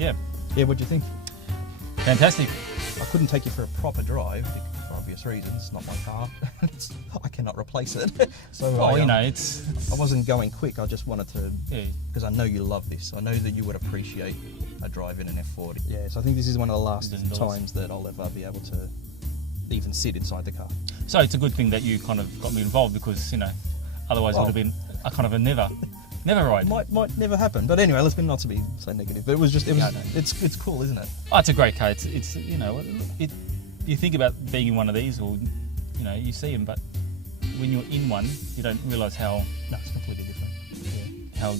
Yeah. Yeah, what do you think? Fantastic. I couldn't take you for a proper drive for obvious reasons. It's not my car. I cannot replace it. So Well, I it's wasn't going quick. I just wanted to, yeah. because I know you love this. I know that you would appreciate a drive in an F40. Yeah, so I think this is one of the last times that I'll ever be able to even sit inside the car. So it's a good thing that you kind of got me involved, because otherwise it would have been a kind of a never ride. Might never happen. But anyway, let's not to be so negative. But it's cool, isn't it? Oh, it's a great car. It's you think about being in one of these, or you see them, but when you're in one, you don't realise how it's completely different. Yeah. How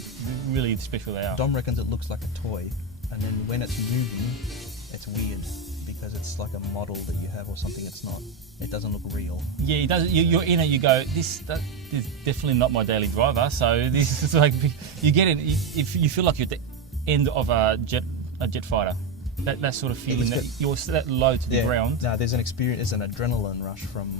really special they are. Dom reckons it looks like a toy, and then when it's moving, it's weird because it's like a model that you have or something. It's not. It doesn't look real. Yeah, it does. You're in it. You go, this is definitely not my daily driver. So this is like, you get it. If you feel like you're at the end of a jet fighter, that sort of feeling that you're that low to the ground. No, there's an experience. There's an adrenaline rush from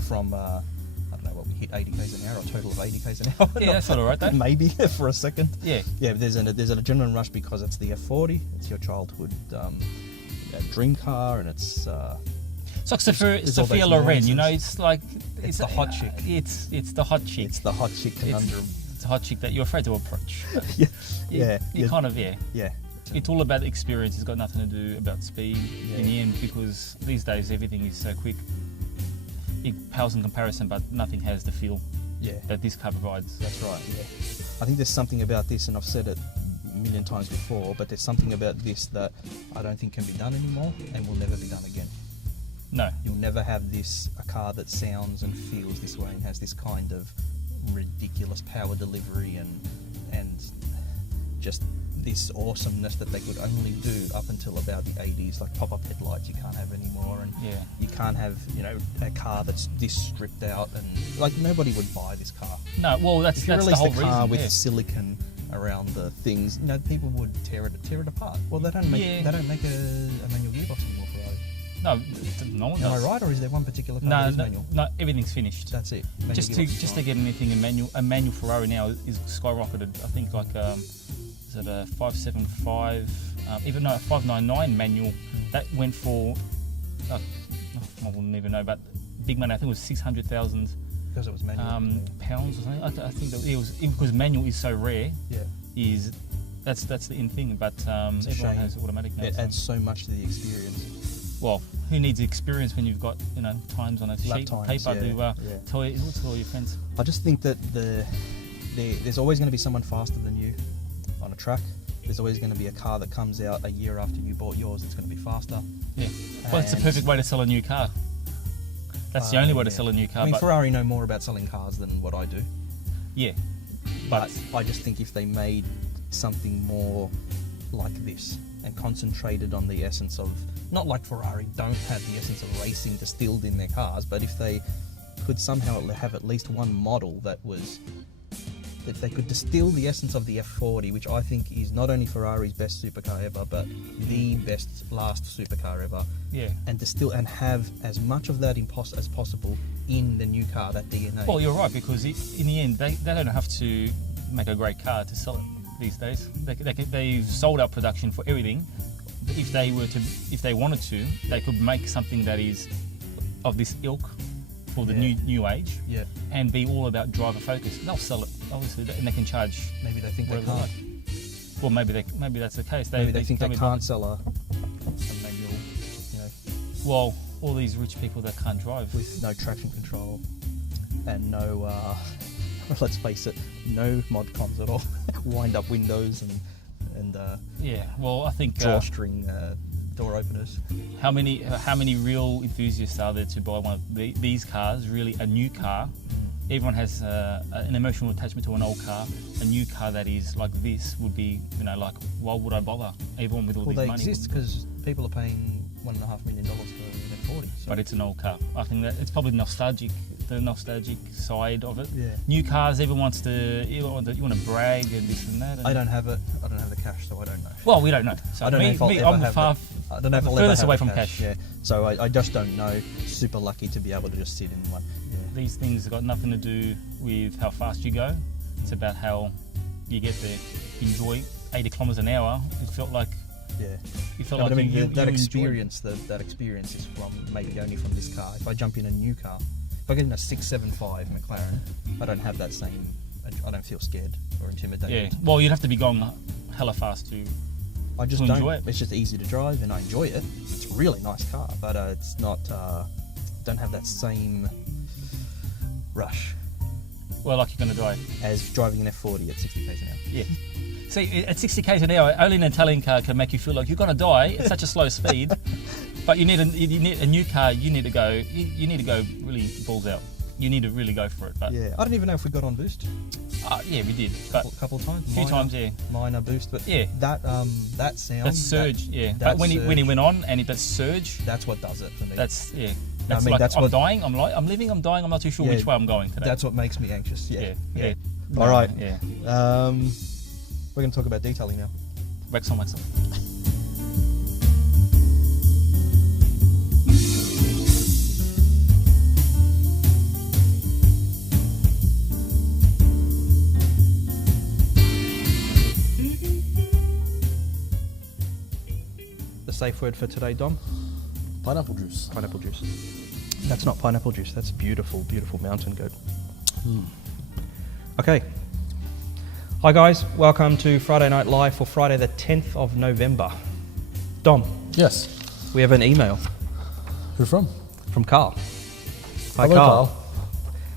from. I don't know what we hit, 80 k's an hour, or a total of 80 k's an hour. Yeah, that's not all right, though. Maybe for a second. Yeah. Yeah, but there's an adrenaline rush because it's the F40. It's your childhood dream car, and it's. It's like Sophia Loren, it's like it's the hot chick. It's the hot chick. It's the hot chick conundrum. It's a hot chick that you're afraid to approach. Yeah. Yeah. It's all about experience. It's got nothing to do about speed in the end, because these days everything is so quick. It pales in comparison, but nothing has the feel that this car provides. That's right. Yeah. I think there's something about this, and I've said it a million times before, but there's something about this that I don't think can be done anymore, and will never be done again. No. You'll never have a car that sounds and feels this way and has this kind of ridiculous power delivery and just this awesomeness that they could only do up until about the 80s, like pop-up headlights you can't have anymore, and you can't have a car that's this stripped out, and like nobody would buy this car. No, well that's the whole reason. Car with silicon around the things, people would tear it apart. Well, they don't make a manual gearbox anymore, Ferrari. No one does. Am I right, or is there one particular car that is manual? No, everything's finished. That's it. Just to get anything a manual Ferrari now is skyrocketed. I think like is it a 575, even no, a 599 manual that went for I wouldn't even know, but big money. I think it was 600,000 because it was manual pounds or something. I think that it was because manual is so rare. Yeah, that's the in thing, but everyone has automatic now. It adds so much to the experience. Well, who needs experience when you've got times on a sheet of paper to tell your friends? I just think that there's always going to be someone faster than you on a track. There's always going to be a car that comes out a year after you bought yours that's going to be faster. Yeah, well, it's the perfect way to sell a new car. That's the only way to sell a new car. I mean, Ferrari know more about selling cars than what I do. Yeah, but I just think if they made something more like this and concentrated on the essence of, not like Ferrari don't have the essence of racing distilled in their cars, but if they could somehow have at least one model that they could distill the essence of the F40, which I think is not only Ferrari's best supercar ever, but the best last supercar ever. Yeah. And distill and have as much of that as possible in the new car, that DNA. Well, you're right, because in the end, they don't have to make a great car to sell it these days. They've sold out production for everything. If they wanted to, they could make something that is of this ilk for the new age, and be all about driver focus. They'll sell it, obviously, and they can charge. Maybe they think they can't. Well, maybe that's the case. Maybe they think they can't sell a manual. Well, all these rich people that can't drive with no traction control and no. Let's face it, no mod cons at all. Wind up windows and well, I think drawstring door openers. How many real enthusiasts are there to buy one of these cars? Really, a new car. Everyone has an emotional attachment to an old car. A new car that is like this would be, like, why would I bother? Everyone with all this money. Well, they exist because people are paying $1.5 million for an F40. So. But it's an old car. I think that it's probably nostalgic. The nostalgic side of it. Yeah. New cars, everyone wants to. You want to brag and this and that. And I don't have it. I don't have the cash, so I don't know. Well, we don't know. So I don't know if I'll ever have it. I don't know if I'll ever furthest have away from cash. Yeah. So I just don't know. Super lucky to be able to just sit in one. Yeah. These things have got nothing to do with how fast you go. It's about how you get there. Enjoy 80 kilometers an hour, it felt like Yeah. you felt No, like but I mean, you that enjoyed- experience, that experience is from maybe only from this car. If I jump in a new car, if I get in a 675 McLaren, I don't have that same. I don't feel scared or intimidated. Yeah. Well, you'd have to be going hella fast to. I just to don't. enjoy it. It's just easy to drive, and I enjoy it. It's a really nice car, but it's not. Don't have that same rush Well, like you're going to drive. as driving an F40 at 60 k's an hour. Yeah. See, at 60 k's an hour, only an Italian car can make you feel like you're going to die at such a slow speed. But you need a new car. You need to go. You need to go really balls out. You need to really go for it. But Yeah, I don't even know if we got on boost yeah, we did. But a couple of times. a few times, yeah. Minor boost, but Yeah. that sound. That surge, yeah. that But when he surge, went on and that surge, that's what does it for me. that's yeah. I That's mean, like that's I'm what- dying. I'm living. I'm dying. I'm not too sure Yeah, which way I'm going today. That's what makes me anxious. yeah. Yeah. No, All right. Yeah. We're going to talk about detailing now. Rex on myself. The safe word for today, Dom? Pineapple juice. Pineapple juice. That's not pineapple juice. That's beautiful, beautiful mountain goat. Okay. Hi guys, welcome to Friday Night Live for Friday the 10th of November. Dom, Yes. we have an email Who from? from Carl. Hi Hello, Carl.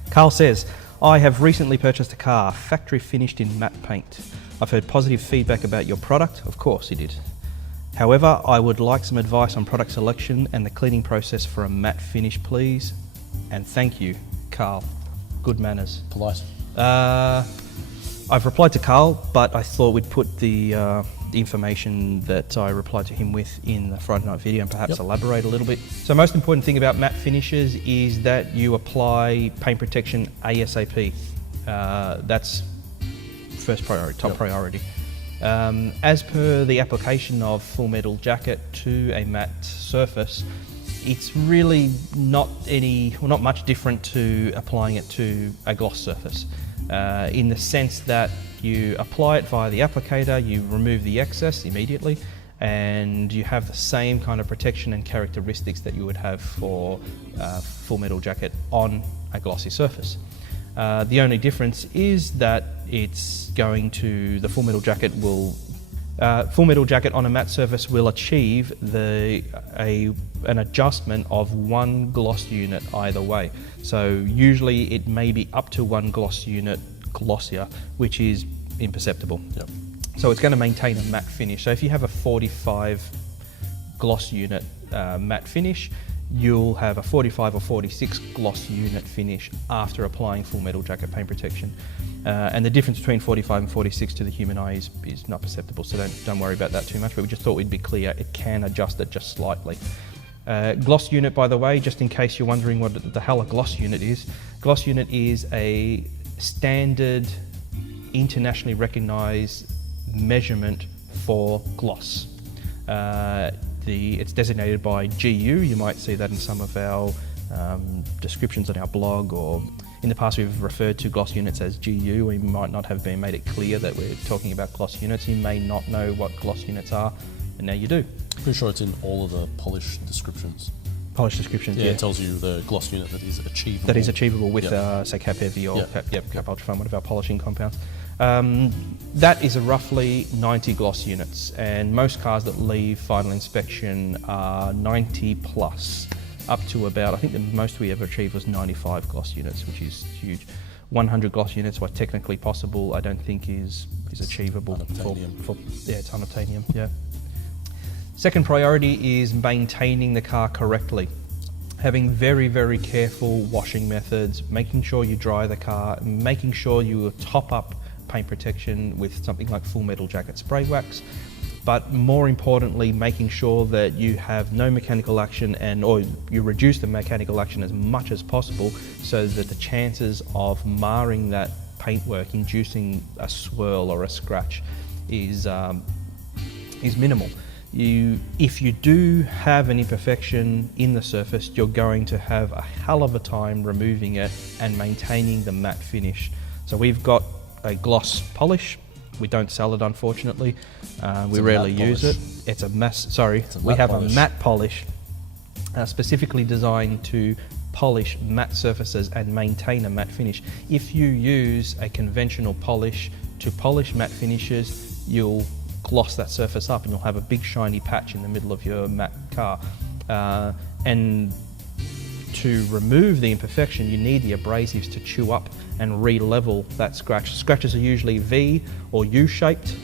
Carl says, I have recently purchased a car, factory finished in matte paint. I've heard positive feedback about your product. Of course he did. However, I would like some advice on product selection and the cleaning process for a matte finish, please. And thank you, Carl. Good manners. Polite. I've replied to Carl, but I thought we'd put the information that I replied to him with in the Friday night video and perhaps Yep. elaborate a little bit. So most important thing about matte finishes is that you apply paint protection ASAP. That's first priority, top Yep. priority. As per the application of Full Metal Jacket to a matte surface, it's really not much different to applying it to a gloss surface, in the sense that you apply it via the applicator, you remove the excess immediately, and you have the same kind of protection and characteristics that you would have for Full Metal Jacket on a glossy surface. The only difference is that the Full Metal Jacket on a matte surface will achieve an adjustment of one gloss unit either way. So usually it may be up to one gloss unit glossier, which is imperceptible. Yep. So it's going to maintain a matte finish. So if you have a 45 gloss unit matte finish, you'll have a 45 or 46 gloss unit finish after applying Full Metal Jacket paint protection. And the difference between 45 and 46 to the human eye is not perceptible, so don't worry about that too much, but we just thought we'd be clear, it can adjust it just slightly. Gloss unit, by the way, just in case you're wondering what the hell a gloss unit is a standard, internationally recognised measurement for gloss. It's designated by GU. You might see that in some of our descriptions on our blog, or in the past we've referred to gloss units as GU. We might not have made it clear that we're talking about gloss units. You may not know what gloss units are, and now you do. Pretty sure it's in all of the polish descriptions. Polish descriptions, Yeah, yeah. it tells you the gloss unit that is achievable. That is achievable with, Yep. say, Cap Heavy or Yep. Cap Ultrafine, one of our polishing compounds. That is a roughly 90 gloss units, and most cars that leave final inspection are 90 plus, up to about, I think the most we ever achieved was 95 gloss units, which is huge. 100 gloss units, while technically possible, I don't think is achievable. Unobtainium. It's unobtainium, yeah. Second priority is maintaining the car correctly. Having very, very careful washing methods, making sure you dry the car, making sure you top up paint protection with something like Full Metal Jacket spray wax, but more importantly, making sure that you have no mechanical action or you reduce the mechanical action as much as possible, so that the chances of marring that paintwork, inducing a swirl or a scratch, is minimal. If you do have an imperfection in the surface, you're going to have a hell of a time removing it and maintaining the matte finish. So we've got a gloss polish, We don't sell it, unfortunately. We a rarely matte use polish. it. It's a we matte have polish. a matte polish specifically designed to polish matte surfaces and maintain a matte finish. If you use a conventional polish to polish matte finishes, you'll gloss that surface up and you'll have a big shiny patch in the middle of your matte car. And to remove the imperfection, you need the abrasives to chew up and re-level that scratch. Scratches are usually V or U-shaped,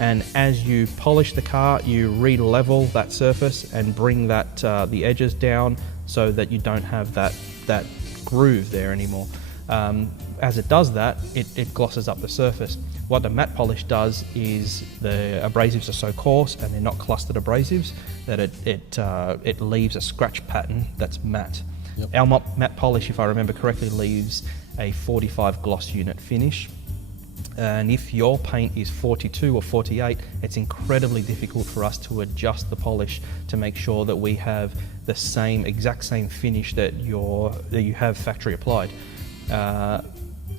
and as you polish the car, you re-level that surface and bring that the edges down so that you don't have that groove there anymore. As it does that, it glosses up the surface. What the matte polish does is the abrasives are so coarse and they're not clustered abrasives that it leaves a scratch pattern that's matte. Yep. Our matte polish, if I remember correctly, leaves a 45 gloss unit finish. And if your paint is 42 or 48, it's incredibly difficult for us to adjust the polish to make sure that we have the exact same finish that you have factory applied.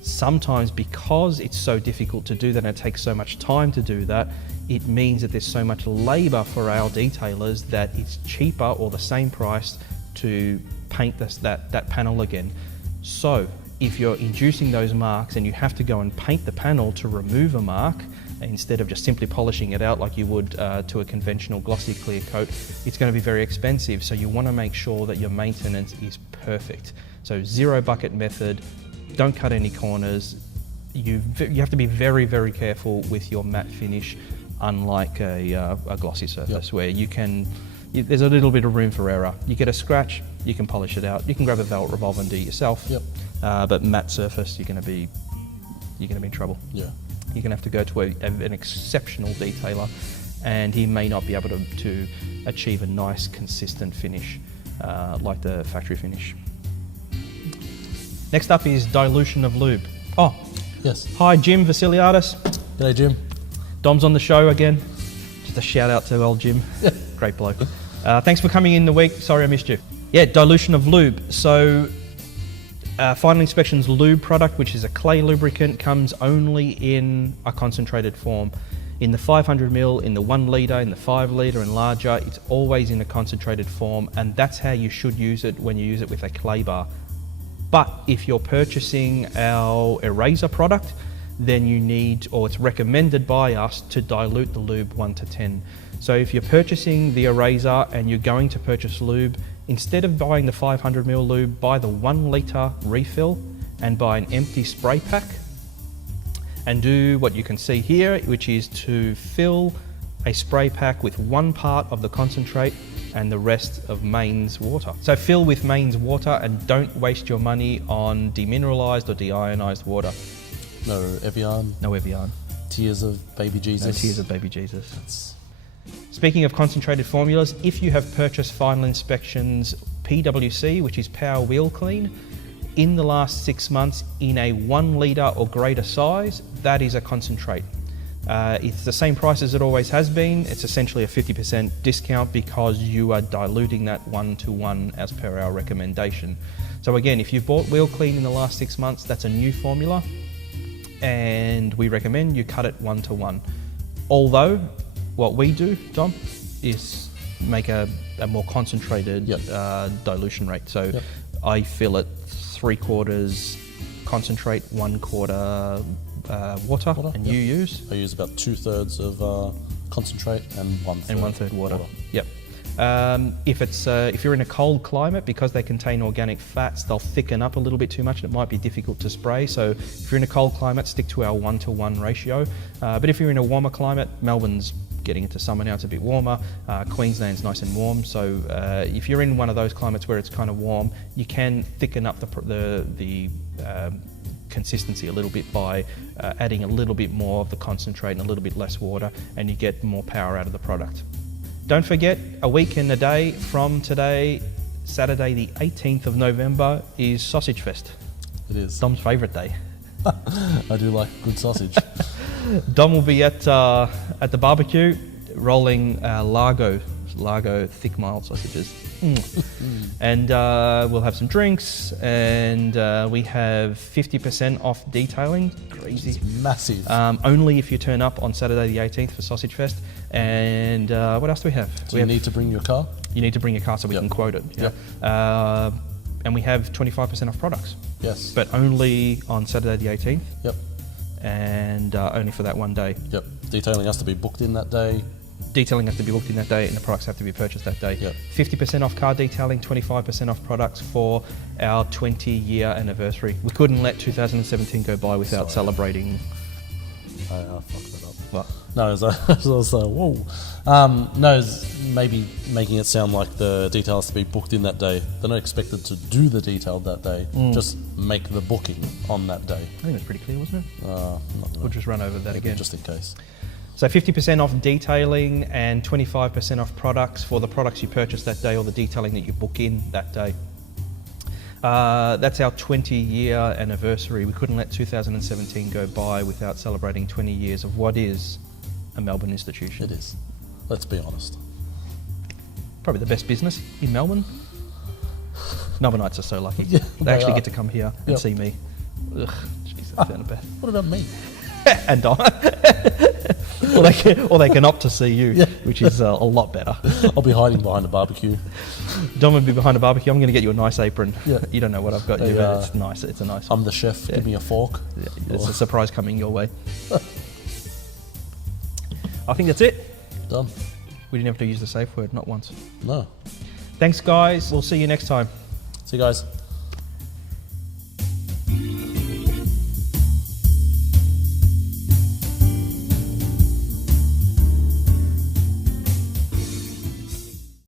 Sometimes because it's so difficult to do that and it takes so much time to do that, it means that there's so much labour for our detailers that it's cheaper or the same price to paint that panel again. So if you're inducing those marks and you have to go and paint the panel to remove a mark instead of just simply polishing it out like you would to a conventional glossy clear coat, it's going to be very expensive. So you want to make sure that your maintenance is perfect. So 0 bucket method, don't cut any corners. You have to be very, very careful with your matte finish, unlike a glossy surface. Yep. Where there's a little bit of room for error. You get a scratch, you can polish it out. You can grab a velvet revolver and do it yourself. Yep. But matte surface, you're going to be in trouble. Yeah. You're going to have to go to an exceptional detailer, and he may not be able to achieve a nice, consistent finish like the factory finish. Next up is dilution of lube. Oh, yes. Hi, Jim Vasiliadis. G'day, Jim. Dom's on the show again. Just a shout out to old Jim. Great bloke. Thanks for coming in the week. Sorry I missed you. Yeah, dilution of lube. So Final Inspection's lube product, which is a clay lubricant, comes only in a concentrated form. In the 500ml, in the 1 litre, in the 5 litre and larger, it's always in a concentrated form, and that's how you should use it when you use it with a clay bar. But if you're purchasing our eraser product, then you need, or it's recommended by us, to dilute the lube 1 to 10. So if you're purchasing the eraser and you're going to purchase lube, instead of buying the 500ml lube, buy the 1 litre refill and buy an empty spray pack and do what you can see here, which is to fill a spray pack with 1 part of the concentrate and the rest of mains water. So fill with mains water and don't waste your money on demineralized or deionized water. No Evian. No Evian. Tears of baby Jesus. No tears of baby Jesus. Speaking of concentrated formulas, if you have purchased Final Inspection's PWC, which is Power Wheel Clean, in the last 6 months in a 1 litre or greater size, that is a concentrate. It's the same price as it always has been. It's essentially a 50% discount because you are diluting that 1-to-1 as per our recommendation. So again, if you've bought Wheel Clean in the last 6 months, that's a new formula, and we recommend you cut it 1-to-1. Although, what we do, Tom, is make a more concentrated dilution rate. So I fill it 3/4 concentrate, 1/4 water, and you use? I use about 2/3 of concentrate and 1/3 water. Yep. If you're in a cold climate, because they contain organic fats, they'll thicken up a little bit too much and it might be difficult to spray. So if you're in a cold climate, stick to our 1-to-1 ratio. But if you're in a warmer climate, Melbourne's getting into summer now, it's a bit warmer. Queensland's nice and warm. So if you're in one of those climates where it's kind of warm, you can thicken up the consistency a little bit by adding a little bit more of the concentrate and a little bit less water, and you get more power out of the product. Don't forget, a week and a day from today, Saturday the 18th of November, is Sausage Fest. It is. Dom's favourite day. I do like good sausage. Dom will be at the barbecue rolling Largo Largo thick mild sausages. And we'll have some drinks, and we have 50% off detailing. Crazy. It's massive. Only if you turn up on Saturday the 18th for Sausage Fest. And what else do we have? Do you need to bring your car? You need to bring your car so we can quote it. Yeah. Yep. And we have 25% off products. Yes. But only on Saturday the 18th. Yep. And only for that one day. Yep. Detailing has to be booked in that day. Detailing has to be booked in that day, and the products have to be purchased that day. Yep. 50% off car detailing, 25% off products for our 20-year anniversary. We couldn't let 2017 go by without celebrating. I fucked that up. What? No, it was whoa. No, it's maybe making it sound like the detail has to be booked in that day. They're not expected to do the detail that day. Just make the booking on that day. I think that's pretty clear, wasn't it? Not We'll just run over that again. just in case. So 50% off detailing and 25% off products for the products you purchase that day or the detailing that you book in that day. That's our 20-year anniversary. We couldn't let 2017 go by without celebrating 20 years of what is a Melbourne institution. It is. Let's be honest. Probably the best business in Melbourne. Melbourneites are so lucky. Yeah, they actually are. get to come here and see me. Ugh, jeez, that sounded bad. What about me? And Dom. or they can opt to see you, which is a lot better. I'll be hiding behind a barbecue. Dom would be behind a barbecue. I'm going to get you a nice apron. Yeah. You don't know what I've got you, but it's nice. It's a nice one. I'm the chef. Give me a fork. Yeah, it's a surprise coming your way. I think that's it. Done. We didn't have to use the safe word, not once. No. Thanks, guys. We'll see you next time. See you guys.